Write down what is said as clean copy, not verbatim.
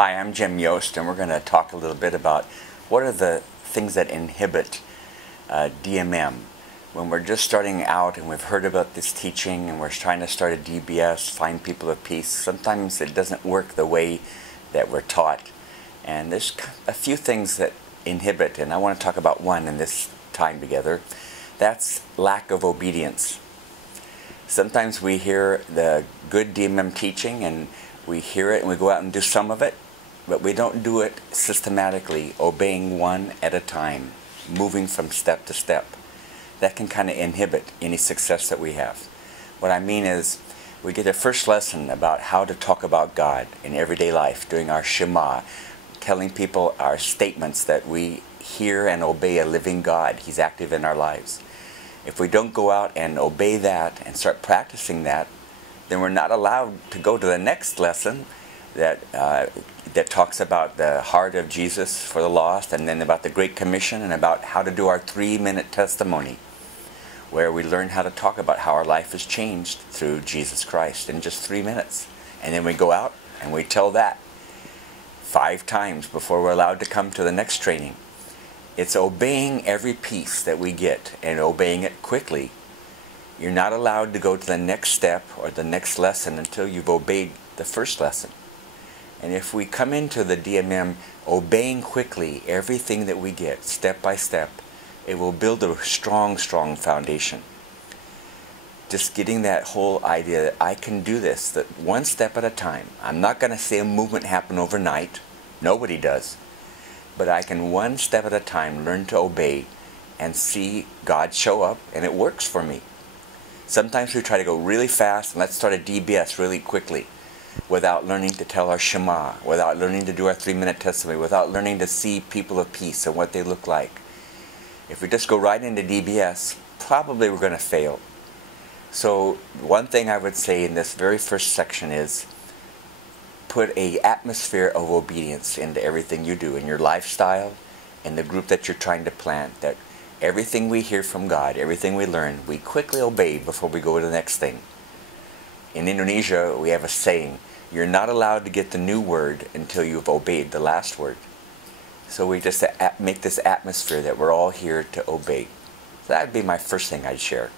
Hi, I'm Jim Yost, and we're going to talk a little bit about what are the things that inhibit DMM. When we're just starting out and we've heard about this teaching and we're trying to start a DBS, find people of peace, sometimes it doesn't work the way that we're taught. And there's a few things that inhibit, and I want to talk about one in this time together. That's lack of obedience. Sometimes we hear the good DMM teaching and we hear it and we go out and do some of it, but we don't do it systematically, obeying one at a time, moving from step to step. That can kind of inhibit any success that we have. What I mean is, we get a first lesson about how to talk about God in everyday life, doing our Shema, telling people our statements that we hear and obey a living God. He's active in our lives. If we don't go out and obey that and start practicing that, then we're not allowed to go to the next lesson that talks about the heart of Jesus for the lost, and then about the Great Commission, and about how to do our 3-minute testimony, where we learn how to talk about how our life is changed through Jesus Christ in just 3 minutes. And then we go out and we tell that 5 times before we're allowed to come to the next training. It's obeying every piece that we get and obeying it quickly. You're not allowed to go to the next step or the next lesson until you've obeyed the first lesson. And if we come into the DMM obeying quickly everything that we get, step by step, it will build a strong foundation. Just getting that whole idea that I can do this, that one step at a time. I'm not going to see a movement happen overnight. Nobody does. But I can one step at a time learn to obey and see God show up, and it works for me. Sometimes we try to go really fast and let's start a DBS really quickly without learning to tell our Shema, without learning to do our 3-minute testimony, without learning to see people of peace and what they look like. If we just go right into DBS, probably we're going to fail. So one thing I would say in this very first section is put an atmosphere of obedience into everything you do, in your lifestyle, in the group that you're trying to plant, that everything we hear from God, everything we learn, we quickly obey before we go to the next thing. In Indonesia, we have a saying, you're not allowed to get the new word until you've obeyed the last word. So we just make this atmosphere that we're all here to obey. So that would be my first thing I'd share.